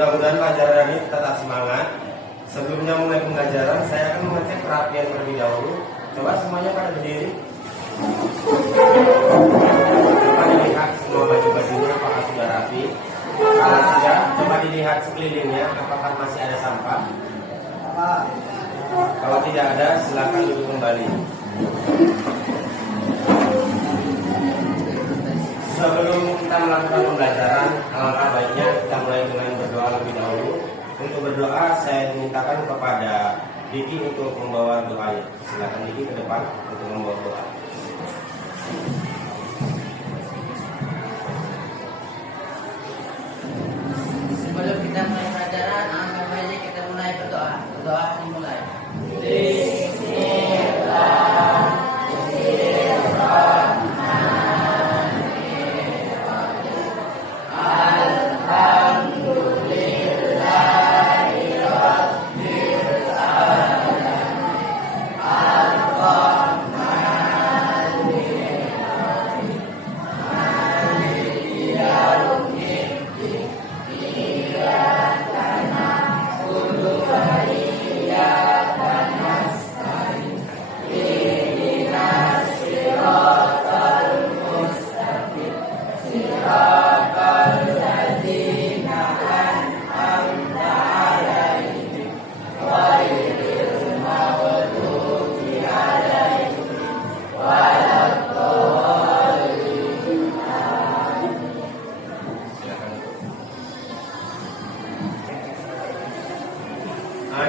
Mudah-mudahan pelajaran ini tetap semangat. Sebelumnya mulai pembelajaran, saya akan mengecek kerapian terlebih dahulu. Coba semuanya pada berdiri. Coba dilihat semua baju-bajunya apakah sudah rapi. Kalau sudah, coba dilihat sekelilingnya apakah masih ada sampah. Kalau tidak ada, silakan duduk kembali. Sebelum kita melakukan pembelajaran, alangkah baiknya kita mulai dengan berdoa lebih dahulu. Untuk berdoa, saya mintakan kepada Diki untuk membawa doanya. Silakan Diki ke depan untuk membawa doa. Sebelum kita mulai pelajaran, alangkah baiknya kita mulai berdoa. Berdoa dimulai.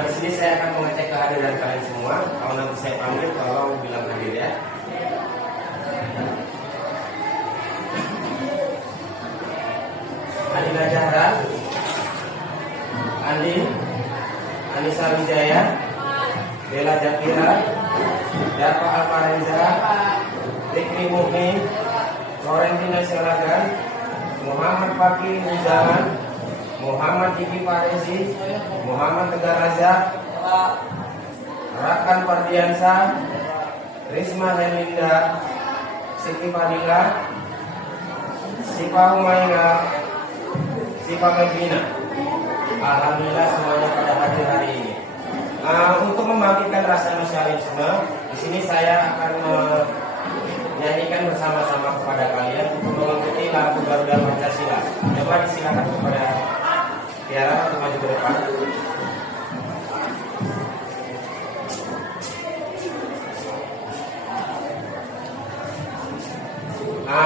Di sini saya akan mengecek kehadiran kalian semua. Kalau nanti saya panggil, tolong bilang hadir ya. Adila Jahran, Andi, Anissa Wijaya, Bella Jakira, Darpa Alfarenza, Rikri Mukmin, Florentina Silagan, Muhammad Fakih Nuzaman, Muhammad Diki Farezi, Muhammad Tegar Raza, Rakan Fardiansa, Risma Helinda, Siti Fadila, Sipa Humaira, Sipa Medina. Alhamdulillah semuanya pada hadir hari ini. Untuk membangkitkan rasa nasionalisme, di sini saya akan menyanyikan bersama-sama kepada kalian untuk mengikuti lagu Garuda Pancasila. Coba disilakan kepada Tiara untuk maju ke depan.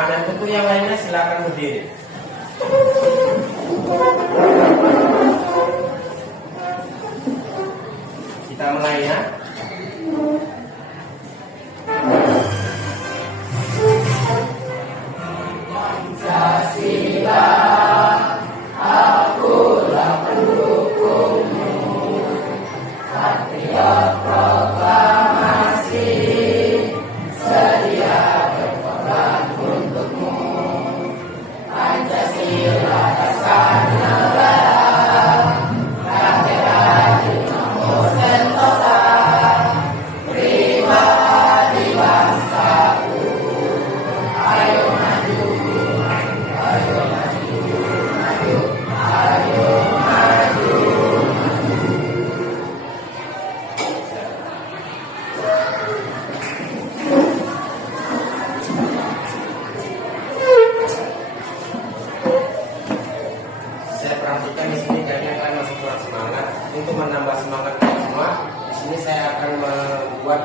Dan tentu yang lainnya silakan berdiri. Kita mulai ya. Pancasila, akulah pendukungmu, patriot proklamasi, sedia berkorban untukmu. Pancasila dasar negara, bendera di nomor sentosa, pribadi bangsaku. Ayo maju, ayo maju, maju, ayo maju, maju. Saya perhatikan di sini kayaknya kalian masih kurang semangat. Untuk menambah semangat kalian semua, di sini saya akan membuat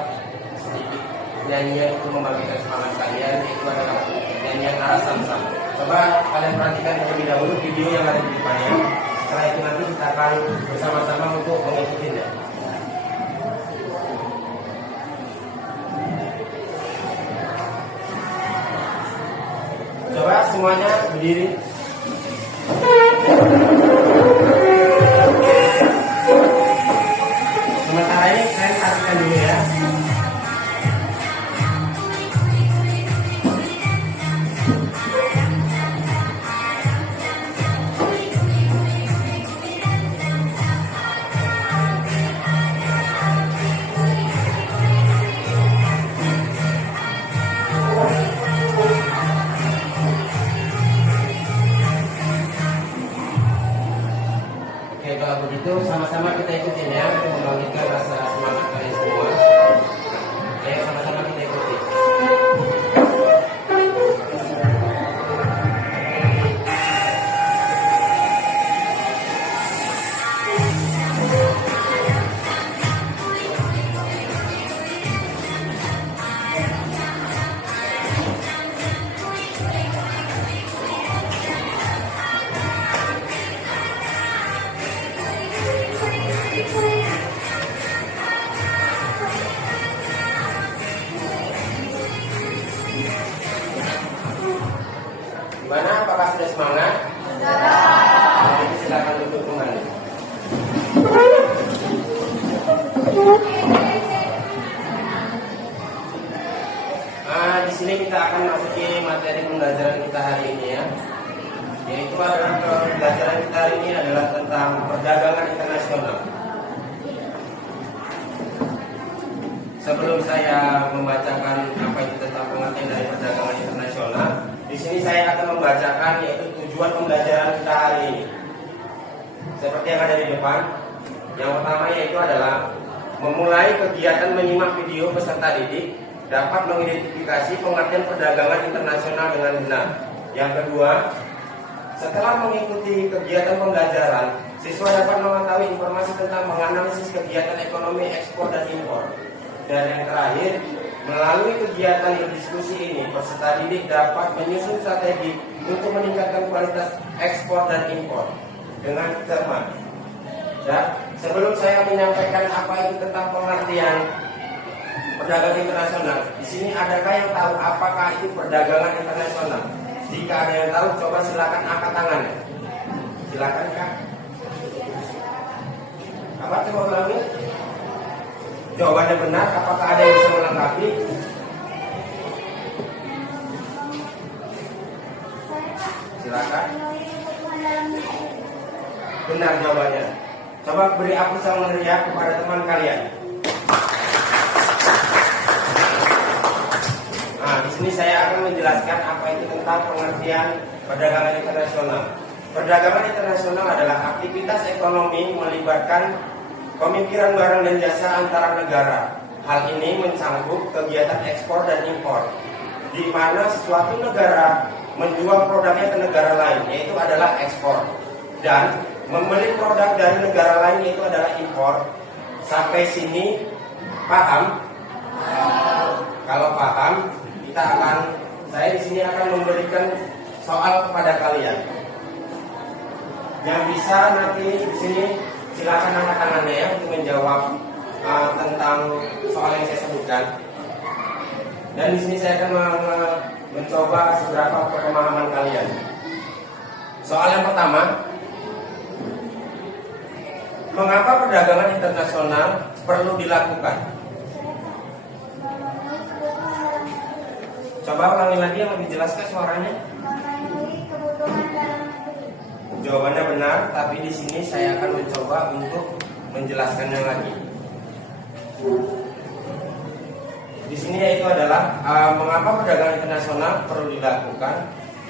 sedikit nyanyian untuk membangkitkan semangat kalian. Itu adalah nyanyian Arah Samsam. Coba kalian perhatikan terlebih dahulu video yang ada di depannya. Setelah itu nanti kita akan bersama-sama untuk mengikutinya. Coba semuanya berdiri. Sementara ini saya perhatikan dulu ya. Itu sama-sama kita ikutin ya, untuk membangkitkan rasa semangat kalian semua. Ayo sama-sama kita ikuti. Gimana? Apakah sudah semangat? Sudah. Silakan duduk kembali. Di sini kita akan masuki materi pembelajaran kita hari ini ya. Yaitu adalah pembelajaran kita hari ini adalah tentang perdagangan internasional. Sebelum saya membacakan apa itu tentang pengertian dari perdagangan internasional, di sini saya akan membacakan yaitu tujuan pembelajaran kita hari ini. Seperti yang ada di depan. Yang pertama yaitu adalah memulai kegiatan menyimak video peserta didik dapat mengidentifikasi pengertian perdagangan internasional dengan benar. Yang kedua, setelah mengikuti kegiatan pembelajaran, siswa dapat mengetahui informasi tentang menganalisis kegiatan ekonomi ekspor dan impor. Dan yang terakhir, melalui kegiatan berdiskusi ini, peserta didik dapat menyusun strategi untuk meningkatkan kualitas ekspor dan impor dengan cermat. Dan sebelum saya menyampaikan apa itu tentang pengertian perdagangan internasional, di sini adakah yang tahu apakah itu perdagangan internasional? Jika ada yang tahu, coba silakan angkat tangannya. Silakan Kak. Apa coba ulangi? Jawabannya benar, apakah ada yang bisa melengkapi? Silakan. Benar jawabannya. Coba beri aplaus yang meriah kepada teman kalian. Nah, di sini saya akan menjelaskan apa itu tentang pengertian perdagangan internasional. Perdagangan internasional adalah aktivitas ekonomi melibatkan pemikiran barang dan jasa antara negara. Hal ini mencangkup kegiatan ekspor dan impor, di mana suatu negara menjual produknya ke negara lain, yaitu adalah ekspor, dan membeli produk dari negara lain, yaitu adalah impor. Sampai sini paham? Kalau paham, saya di sini akan memberikan soal kepada kalian. Yang bisa nanti di sini silakan angkat tangannya ya untuk menjawab tentang soal yang saya sebutkan. Dan di sini saya akan mencoba seberapa pemahaman kalian. Soal yang pertama, mengapa perdagangan internasional perlu dilakukan? Coba ulangi lagi yang lebih jelaskan suaranya. Jawabannya benar, tapi di sini saya akan mencoba untuk menjelaskannya lagi. Di sini yaitu adalah mengapa perdagangan internasional perlu dilakukan,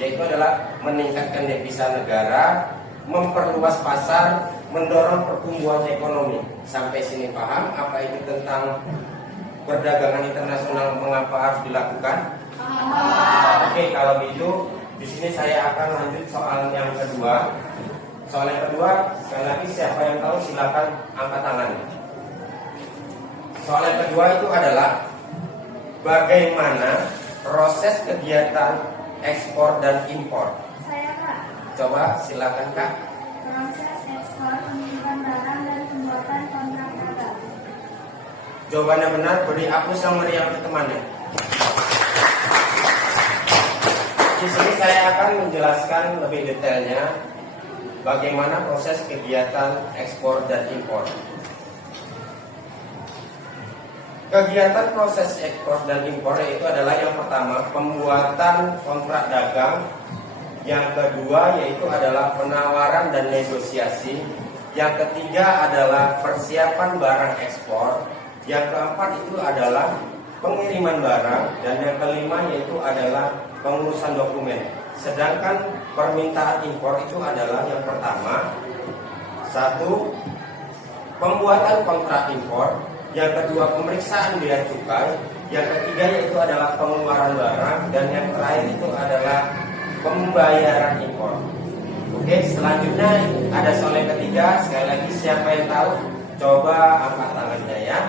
yaitu adalah meningkatkan devisa negara, memperluas pasar, mendorong pertumbuhan ekonomi. Sampai sini paham apa itu tentang perdagangan internasional mengapa harus dilakukan? Oke, kalau gitu di sini saya akan lanjut soal yang kedua. Soal yang kedua, sekali lagi siapa yang tahu silakan angkat tangannya. Soal yang kedua itu adalah bagaimana proses kegiatan ekspor dan impor. Saya Kak. Coba silakan Kak. Proses ekspor, pengiriman barang dan pembuatan kontrak dagang. Jawabannya benar, beri aplaus yang meriah untuk temannya. Di sini saya akan menjelaskan lebih detailnya bagaimana proses kegiatan ekspor dan impor. Kegiatan proses ekspor dan impor itu adalah yang pertama pembuatan kontrak dagang, yang kedua yaitu adalah penawaran dan negosiasi, yang ketiga adalah persiapan barang ekspor, yang keempat itu adalah pengiriman barang, dan yang kelima yaitu adalah pengurusan dokumen. Sedangkan permintaan impor itu adalah yang pertama, satu, pembuatan kontrak impor, yang kedua pemeriksaan bea cukai, yang ketiga yaitu adalah pengeluaran barang, dan yang terakhir itu adalah pembayaran impor. Oke, selanjutnya ada soal yang ketiga. Sekali lagi, siapa yang tahu? Coba angkat tangannya ya.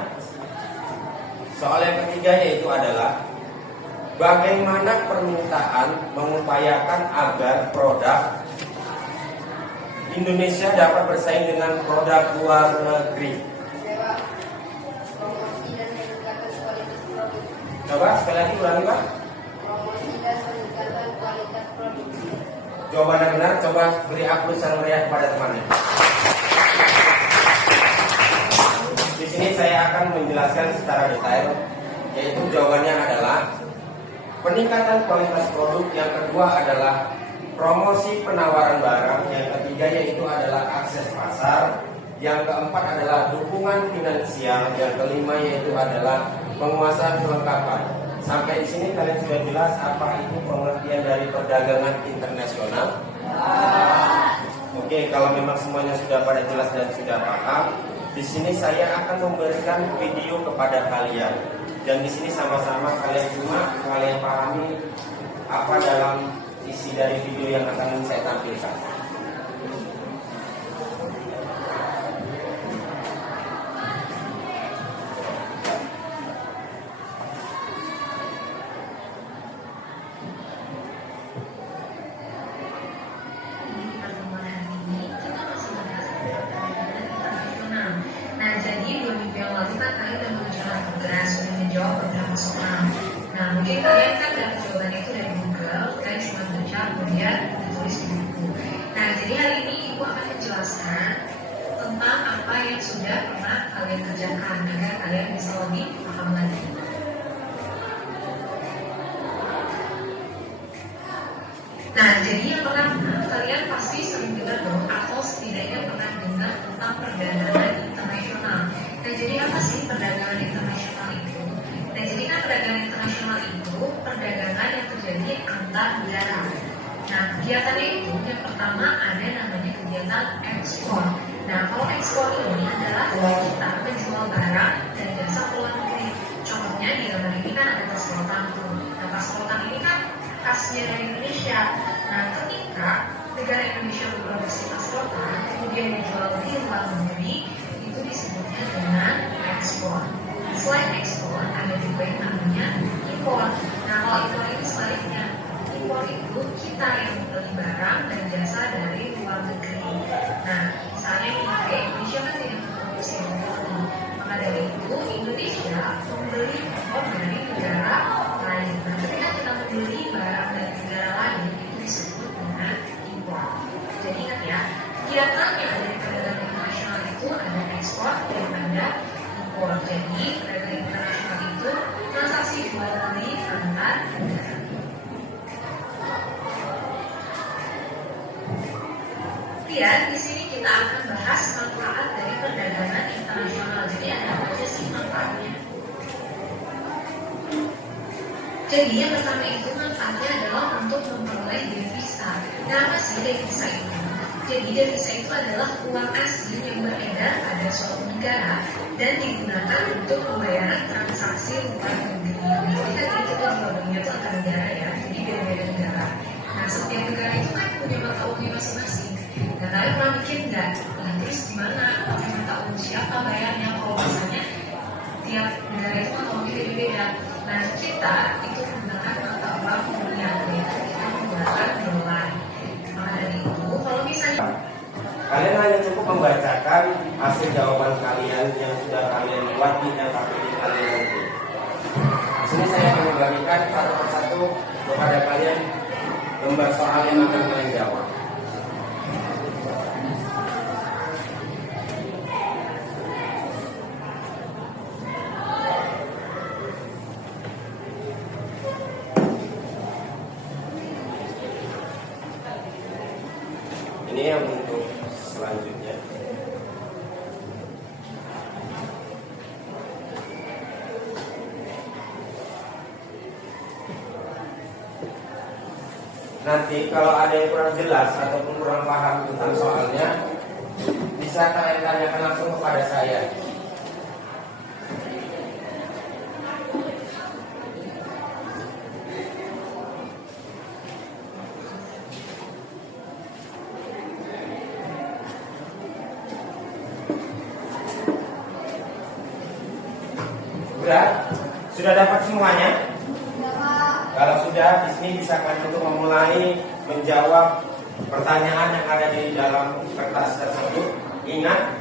Soal yang ketiga yaitu adalah bagaimana permintaan mengupayakan agar produk Indonesia dapat bersaing dengan produk luar negeri. Promosi dan meningkatkan kualitas produk. Coba sekali lagi ulangi Pak. Promosi dan meningkatkan kualitas produk. Jawabannya benar, coba beri aplaus yang meriah kepada temannya. Di sini saya akan menjelaskan secara detail, yaitu jawabannya adalah peningkatan kualitas produk, yang kedua adalah promosi penawaran barang, yang ketiga yaitu adalah akses pasar, yang keempat adalah dukungan finansial, yang kelima yaitu adalah penguasaan kelengkapan. Sampai di sini kalian sudah jelas apa itu pengertian dari perdagangan internasional? Oke, kalau memang semuanya sudah pada jelas dan sudah paham, di sini saya akan memberikan video kepada kalian. Dan di sini sama-sama kalian pahami apa dalam isi dari video yang akan saya tampilkan. Nah, jadi 2 minggu yang lalu kan kalian udah mengerjakan tugas, sudah menjawab beberapa soal. Nah, mungkin kalian kan dapat jawabannya itu dari Google, kalian cuma baca, kemudian ditulis di buku. Nah, jadi hari ini Ibu akan menjelaskan tentang apa yang sudah pernah kalian kerjakan agar kalian bisa lebih paham lagi. Nah, jadi yang pertama, kalian pasti sering dengar dong, atau setidaknya pernah dengar tentang perdagangan internasional. Nah, jadi apa sih perdagangan internasional itu? Nah, jadi kan perdagangan internasional itu perdagangan yang terjadi antar negara. Nah, kegiatannya itu yang pertama ada namanya kegiatan ekspor. Nah, kalau ekspor ini adalah kita menjual barang dan jasa ke luar negeri. Contohnya di gambar ini kan ada tas rotan tuh. Nah, tas rotan ini kan khasnya dari Indonesia. Nah, ketika negara Indonesia memproduksi tas rotan, kemudian dijual di luar negeri, itu disebutnya dengan ekspor. Selain ekspor, ada juga yang namanya impor. Nah, kalau impor itu sebaliknya. Impor itu kita yang membeli barang dan jasa dari luar negeri. Nah, misalnya Indonesia kan tidak memproduksi roti. Maka dari itu, Indonesia membeli impor dari negara lain. Nah, ketika kita membeli barang dari negara lain, itu disebut dengan impor. Jadi ingat ya, kegiatan yang ada di perdagangan internasional itu ada ekspor dan ada impor. Jadi perdagangan internasional itu transaksi jual beli antar negara. Kemudian di sini kita akan bahas manfaat dari perdagangan internasional. Jadi ada apa aja sih manfaatnya? Jadi yang pertama itu manfaatnya adalah untuk memperoleh devisa. Nah, apa sih devisa itu? Jadi devisa itu adalah uang asing yang beredar pada suatu negara dan digunakan untuk pembayaran transaksi luar negeri. Jadi kan kita jual belinya itu antar negara ya, jadi beda-beda negara. Nah, setiap negara itu kan punya mata uangnya masing-masing. Nah, kalian pernah mikir nggak? Nah, terus gimana? Pakai mata uang siapa bayarnya? Kalau misalnya tiap negara itu mata uangnya beda-beda. Nah, kita itu menggunakan mata uang dunia, yaitu kita menggunakan dolar. Maka dari itu, kalau misalnya Kalian hanya cukup membacakan hasil jawaban kalian yang sudah kalian buat di LKPD kalian nanti. Di sini saya akan membagikan satu persatu kepada kalian lembar soal yang akan kalian jawab. Ini yang untuk selanjutnya. Nanti kalau ada yang kurang jelas ataupun kurang paham tentang soalnya, bisa kalian tanyakan langsung kepada saya. Sudah dapat semuanya? Kalau sudah, di sini bisa kalian untuk memulai menjawab pertanyaan yang ada di dalam kertas tersebut. Ingat,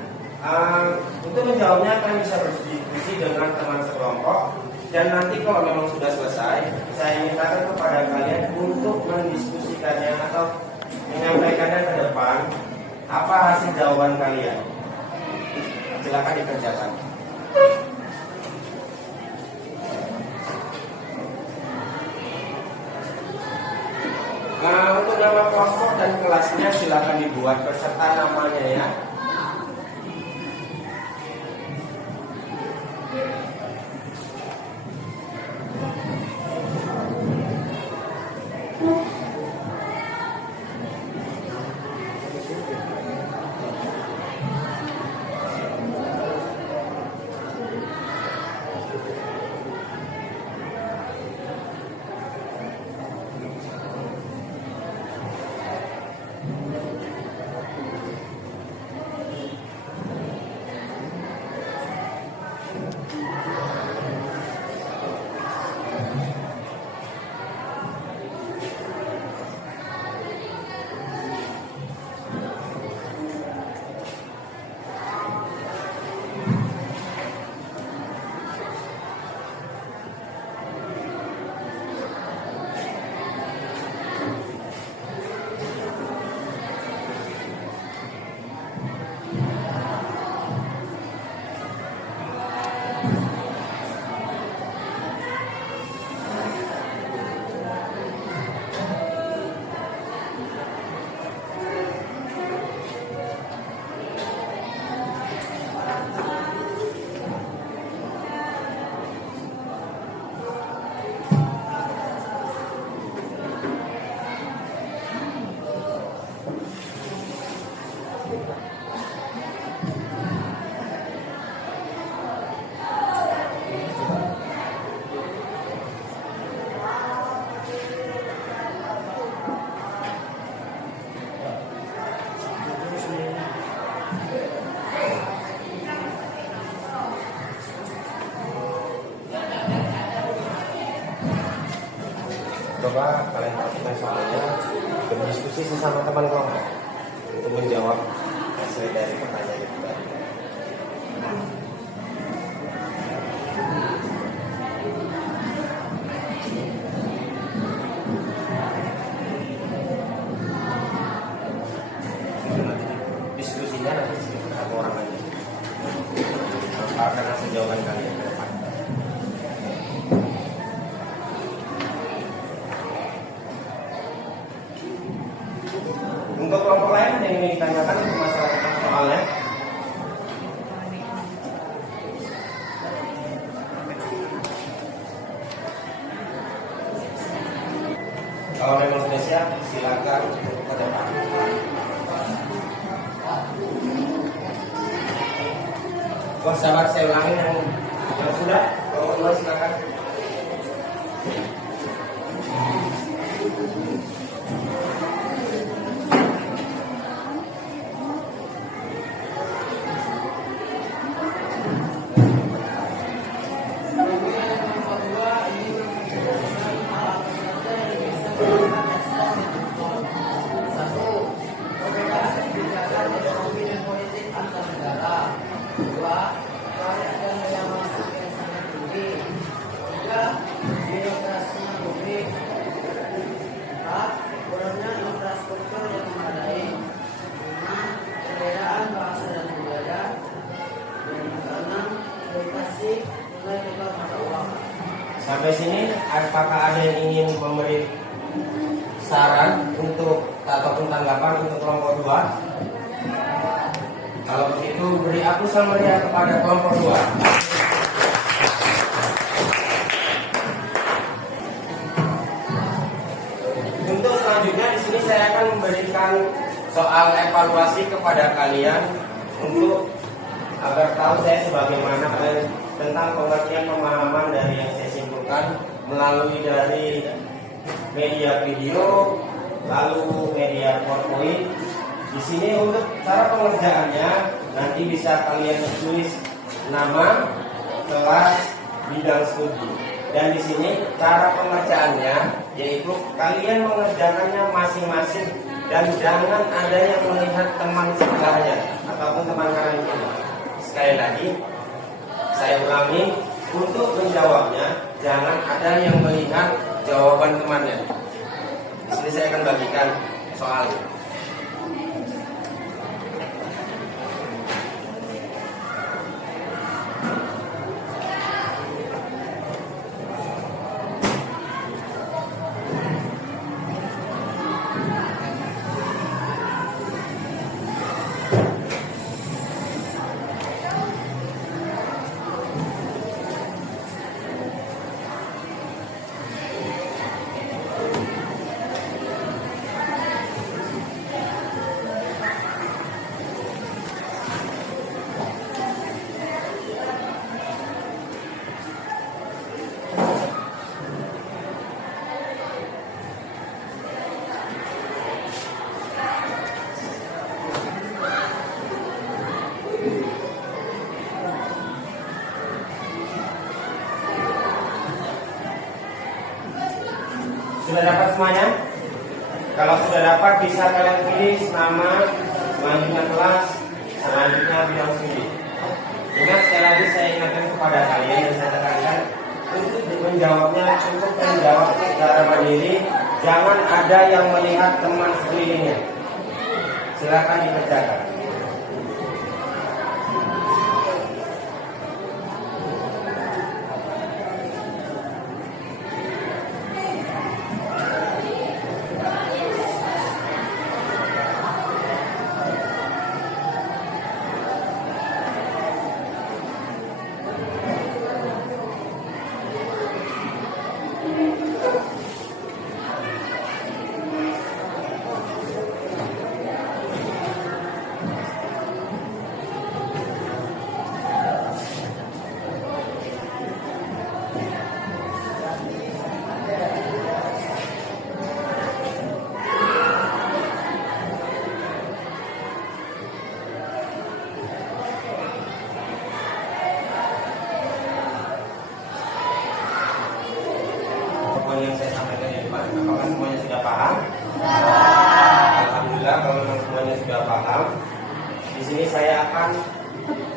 untuk menjawabnya kalian bisa berdiskusi dengan teman sekelompok. Dan nanti kalau memang sudah selesai, saya mintakan kepada kalian untuk mendiskusikannya atau menyampaikannya ke depan. Apa hasil jawaban kalian? Silakan dikerjakan. Untuk nama kelompok dan kelasnya silakan dibuat beserta namanya ya. Coba kalian perhatikan semuanya, berdiskusi sesama teman kelompok untuk menjawab hasil dari pertanyaan itu tadi. Diskusinya nanti satu orang aja. Akan hasil jawaban kalian ke depan. Untuk kelompok lain yang ingin ditanyakan untuk masalah tentang soalnya. Kalau memang sudah siap, silakan untuk ke depan. Oh, sahabat, saya ulangi yang sudah. Kalau mulai silakan. Sampai sini, apakah ada yang ingin memberi saran untuk ataupun tanggapan untuk kelompok 2? Kalau begitu, beri aplaus meriah kepada kelompok 2. Untuk selanjutnya di sini saya akan memberikan soal evaluasi kepada kalian untuk agar tahu saya sebagaimana tentang pengertian pemahaman dari yang saya simpulkan melalui dari media video, lalu media PowerPoint. Di sini untuk cara pengerjaannya nanti bisa kalian tulis nama, kelas, bidang studi. Dan di sini cara pengerjaannya yaitu kalian mengerjakannya masing-masing dan jangan ada yang melihat teman sebelahnya ataupun teman kanan kiri. Sekali lagi, saya ulangi, untuk menjawabnya jangan ada yang melihat jawaban temannya. Di sini saya akan bagikan soalnya. Sudah dapat semuanya? Kalau sudah dapat bisa kalian tulis nama, selanjutnya kelas, selanjutnya bidang studi. Ingat, sekali lagi saya ingatkan kepada kalian dan saya tekankan untuk menjawabnya, untuk menjawab secara mandiri, jangan ada yang melihat teman sekelilingnya. Silakan dikerjakan. Yang saya sampaikan di depan, apakah semuanya sudah paham? Alhamdulillah, kalau memang semuanya sudah paham. Di sini saya akan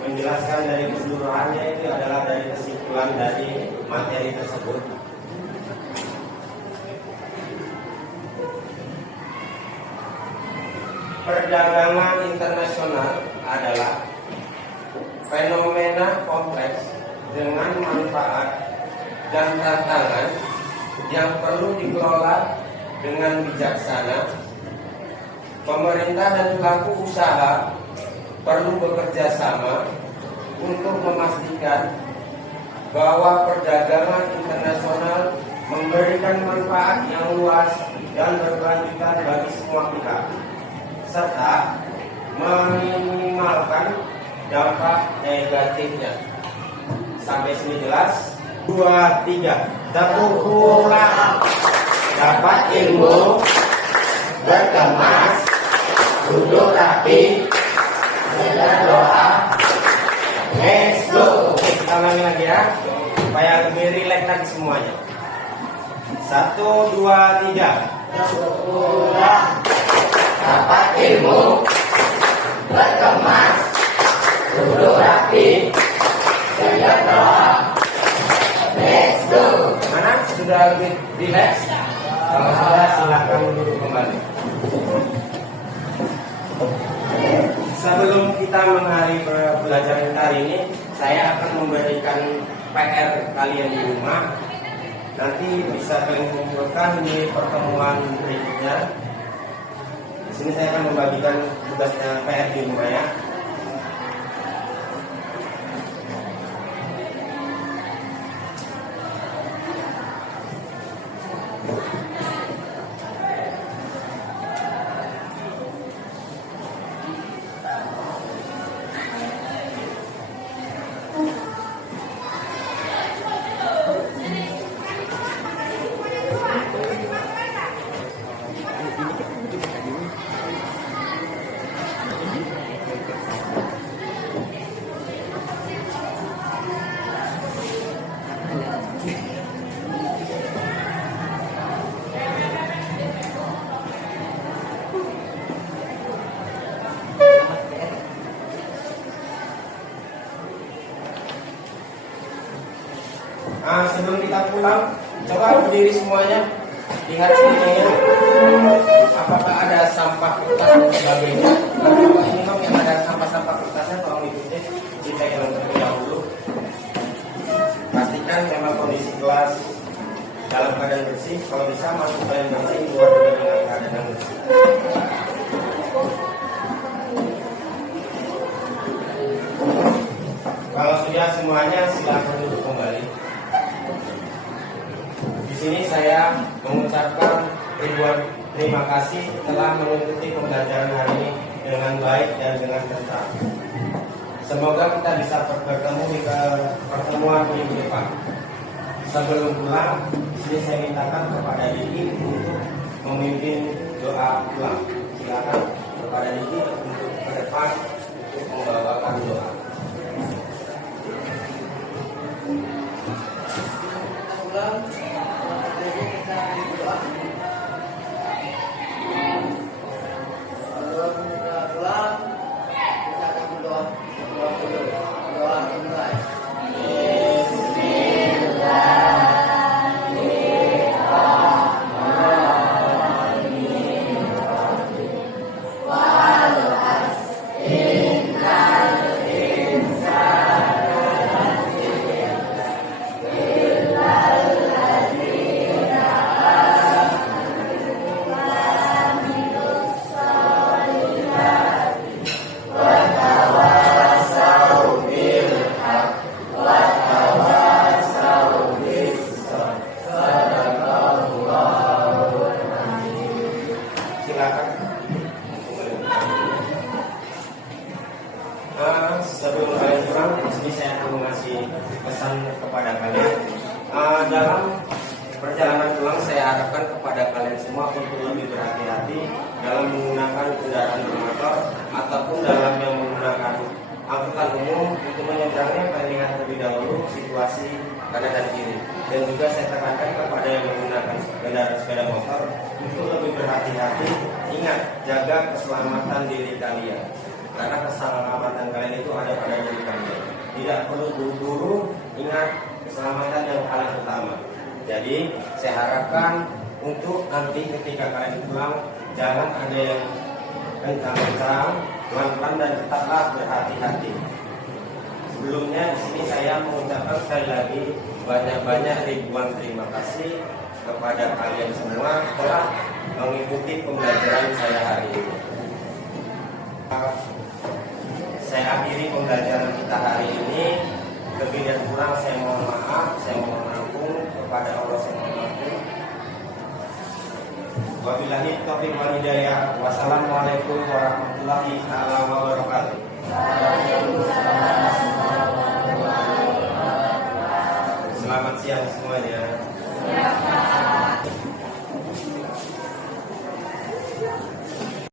menjelaskan dari keseluruhannya, itu adalah dari kesimpulan dari materi tersebut. Perdagangan internasional adalah fenomena kompleks dengan manfaat dan tantangan yang perlu dikelola dengan bijaksana. Pemerintah dan pelaku usaha perlu bekerja sama untuk memastikan bahwa perdagangan internasional memberikan manfaat yang luas dan berkelanjutan bagi semua pihak, serta meminimalkan dampak negatifnya. Sampai sini jelas? 2, 3, tepuk pulang. Dapat ilmu, berkemas, duduk rapi, belajar doa. Let's go. Kita ulangi lagi ya, supaya lebih rileks lagi semuanya. 1, 2, 3. Tepuk pulang. Dapat ilmu, berkemas, duduk rapi, belajar doa. Let's go. Mana? Sudah lebih rileks? Kalau sudah, silakan duduk kembali. Sebelum kita mengakhiri pelajaran kali ini, saya akan memberikan PR kalian di rumah. Nanti bisa kalian kumpulkan di pertemuan berikutnya. Di sini saya akan membagikan tugasnya PR di rumah ya. sebelum kita pulang, coba berdiri semuanya. Lihat sekeliling. Apakah ada sampah kertas dan sebagainya? Kalau ini yang ada sampah-sampah kertasnya, tolong ikutin. Kita yang terlebih dahulu. Pastikan memang kondisi kelas dalam keadaan bersih. Kalau bisa masuk keadaan bersih, keluar juga dengan keadaan yang bersih. Kalau sudah semuanya, silakan duduk kembali. Di sini saya mengucapkan ribuan terima kasih telah mengikuti pembelajaran hari ini dengan baik dan dengan tentram. Semoga kita bisa bertemu di pertemuan minggu depan. Sebelum pulang, di sini saya mintakan kepada Diki untuk memimpin doa pulang. Silakan kepada Diki untuk ke depan untuk membawakan doa. Pulang, jadi kita berdoa. Sebelum kita pulang, kita akan berdoa. Doa dimulai. Sebelum kalian pulang, di sini saya akan mengasih pesan kepada kalian. Dalam perjalanan pulang, saya harapkan kepada kalian semua untuk lebih berhati-hati dalam menggunakan kendaraan bermotor ataupun dalam yang menggunakan angkutan umum. Untuk menyeberangnya, kalian lihat terlebih dahulu situasi kanan dan kiri. Dan juga saya tekankan kepada yang menggunakan kendaraan sepeda motor untuk lebih berhati-hati. Ingat, jaga keselamatan diri kalian. Karena keselamatan kalian itu ada pada diri kalian. Tidak perlu buru-buru, ingat keselamatan yang paling utama. Jadi saya harapkan untuk nanti ketika kalian pulang, jangan ada yang kencang-kencang, pelan-pelan dan tetaplah berhati-hati. Sebelumnya di sini saya mengucapkan sekali lagi banyak-banyak ribuan terima kasih kepada kalian semua telah mengikuti pembelajaran saya hari ini. Saya akhiri pembelajaran kita hari ini. Lebih dan kurang saya mohon maaf, saya mohon ampun kepada Allah SWT. Wabillahi taufiq wal hidayah. Wassalamualaikum warahmatullahi wabarakatuh. Selamat siang semuanya.